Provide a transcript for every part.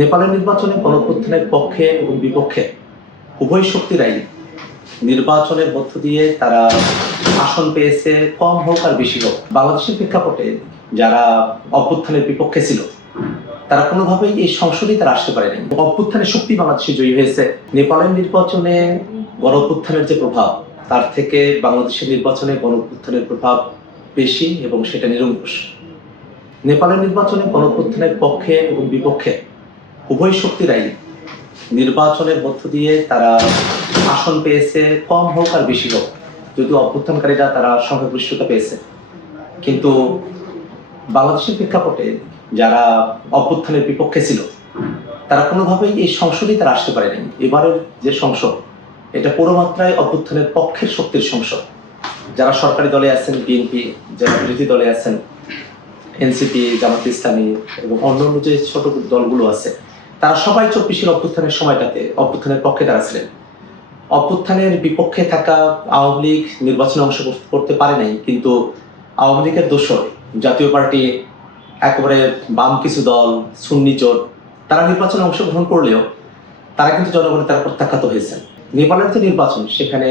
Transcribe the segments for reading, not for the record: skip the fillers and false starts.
নেপালের নির্বাচনে গণঅভ্যুত্থানের পক্ষে এবং বিপক্ষে উভয় শক্তিরাই নির্বাচনের মধ্য দিয়ে তারা আসন পেয়েছে, কম হোক আর বেশি হোক। বাংলাদেশের প্রেক্ষাপটে যারা অভ্যুত্থানের বিপক্ষে ছিল তারা কোনোভাবেই এই সংসদেই তারা আসতে পারেনি। অভ্যুত্থানের শক্তি বাংলাদেশে জয়ী হয়েছে। নেপালের নির্বাচনে গণঅভ্যুত্থানের যে প্রভাব তার থেকে বাংলাদেশের নির্বাচনে গণঅভ্যুত্থানের প্রভাব বেশি এবং সেটা নিরঙ্কুশ। নেপালের নির্বাচনে গণঅভ্যুত্থানের পক্ষে এবং বিপক্ষে উভয় শক্তিরাই নির্বাচনের মধ্য দিয়ে তারা আসন পেয়েছে, কম হোক আর বেশি হোক। যদিও অভ্যুত্থানকারীরা তারা সংখ্যাগরিষ্ঠতা পেয়েছে, কিন্তু বাংলাদেশের প্রেক্ষাপটে যারা অভ্যুত্থানের বিপক্ষে ছিল তারা কোনোভাবেই এই সংসদেই তারা আসতে পারেনি। এবারের যে সংসদ, এটা পুরো মাত্রায় অভ্যুত্থানের পক্ষের শক্তির সংসদ। যারা সরকারি দলে আছেন বিএনপি, যারা বিরোধী দলে আছেন এনসিপি, জামাত ইসলামী এবং অন্যান্য যে ছোট দলগুলো আছে, তারা সবাই 24-এর অভ্যুত্থানের সময়টাতে অভ্যুত্থানের পক্ষে তারা ছিলেন। অভ্যুত্থানের বিপক্ষে থাকা আওয়ামী লীগ নির্বাচনে অংশ করতে পারে নাই, কিন্তু আওয়ামী লীগের দোসর জাতীয় পার্টি, একেবারে বাম কিছু দল, সুন্নি জোট, তারা নির্বাচনে অংশগ্রহণ করলেও তারা কিন্তু জনগণের তারা প্রত্যাখ্যাত হয়েছেন। নেপালের যে নির্বাচন, সেখানে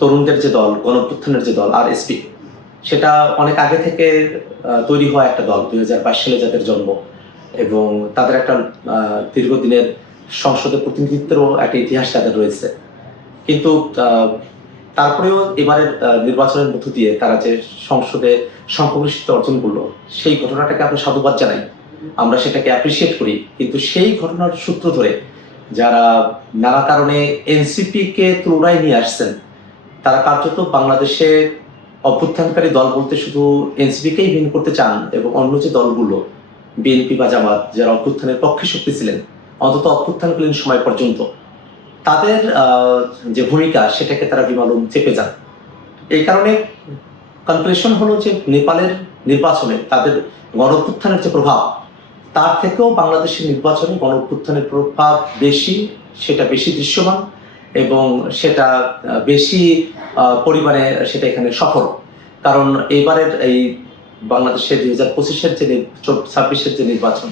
তরুণদের যে দল, গণঅভ্যুত্থানের যে দল আরএসপি, সেটা অনেক আগে থেকে তৈরি হওয়া একটা দল, 2022 সালে যাদের জন্ম, এবং তাদের একটা দীর্ঘদিনের সংসদে প্রতিনিধিত্বেরও একটা ইতিহাস তাদের রয়েছে। কিন্তু তারপরেও এবারের নির্বাচনের মধ্য দিয়ে তারা যে সংসদে সংখ্যাগরিষ্ঠতা অর্জন করলো, সেই ঘটনাটাকে আমরা সাধুবাদ জানাই, আমরা সেটাকে অ্যাপ্রিসিয়েট করি। কিন্তু সেই ঘটনার সূত্র ধরে যারা নানা কারণে এনসিপি কে তুলনায় নিয়ে আসছেন, তারা কার্যত বাংলাদেশে অভ্যুত্থানকারী দল বলতে শুধু এনসিপিকেই ভিন্ন করতে চান, এবং অন্য যে দলগুলো বিএনপি বা জামাত যারা অভ্যুত্থানের পক্ষে শক্তি ছিলেন, অন্তত অভ্যুত্থানকালীন সময় পর্যন্ত তাদের যে ভূমিকা সেটাকে তারা বিমালুম চেপে যান। এই কারণে কনক্লুশন হলো যে নেপালের নির্বাচনে তাদের গণঅভ্যুত্থানের যে প্রভাব, তার থেকেও বাংলাদেশের নির্বাচনে গণঅভ্যুত্থানের প্রভাব বেশি, সেটা বেশি দৃশ্যমান এবং সেটা বেশি পরিমাণে সেটা এখানে সফল। কারণ এইবারের এই বাংলাদেশের 2025-এর যে 26-এর যে নির্বাচন,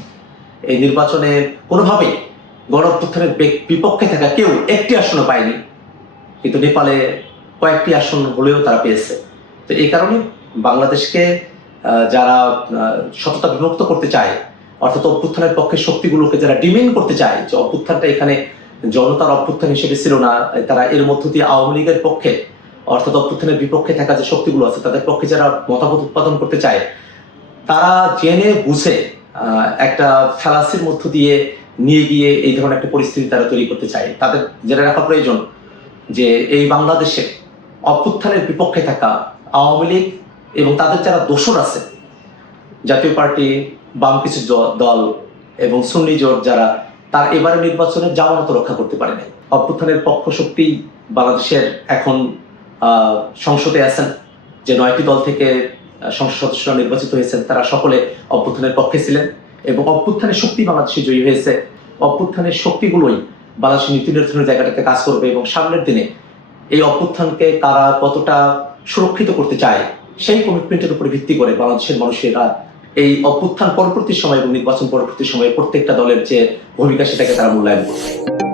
এই নির্বাচনে কোনোভাবেই গণঅভ্যুত্থানের বিপক্ষে থাকা কেউ একটি আসনও পায়নি, কিন্তু নেপালে কয়েকটি আসন হলেও তারা পেয়েছে। তো এই কারণে বাংলাদেশকে যারা সততা বিভক্ত করতে চায়, অর্থাৎ অভ্যুত্থানের পক্ষে শক্তিগুলোকে যারা ডিমেন্ড করতে চায় যে অভ্যুত্থানটা এখানে জনতার অভ্যুত্থান হিসেবে ছিল না, তারা এর মধ্য দিয়ে আওয়ামী লীগের পক্ষে, অর্থাৎ অভ্যুত্থানের বিপক্ষে থাকা যে শক্তিগুলো আছে তাদের পক্ষে যারা মতামত উৎপাদন করতে চায়, তারা জেনে বুঝে একটা ফালাসির মধ্য দিয়ে নিয়ে গিয়ে এই ধরনের একটা পরিস্থিতি তারা তৈরি করতে চায়। তাদের জেনে রাখা প্রয়োজন যে এই বাংলাদেশে অভ্যুত্থানের বিপক্ষে থাকা আওয়ামী লীগ এবং তাদের যারা দোসর আছে, জাতীয় পার্টি, বাম কিছু দল এবং সুন্নি জোট, যারা তার এবারে নির্বাচনে জামানত রক্ষা করতে পারে নাই। অভ্যুত্থানের পক্ষ শক্তি বাংলাদেশের এখন সংসদে আছেন, যে 9টি দল থেকে সংসদ সদস্যরা নির্বাচিত হয়েছেন, তারা সকলে অভ্যুত্থানের পক্ষে ছিলেন এবং অভ্যুত্থানের শক্তি বাংলাদেশে জয়ী হয়েছে। অভ্যুত্থানের শক্তিগুলোই বাংলাদেশের নীতি নির্ধারণের জায়গাটাতে কাজ করবে এবং সামনের দিনে এই অভ্যুত্থানকে তারা কতটা সুরক্ষিত করতে চায়, সেই কমিটমেন্টের উপর ভিত্তি করে বাংলাদেশের মানুষেরা এই অভ্যুত্থান পরবর্তী সময় এবং নির্বাচন পরবর্তী সময়ে প্রত্যেকটা দলের যে ভূমিকা সেটাকে তারা মূল্যায়ন করবে।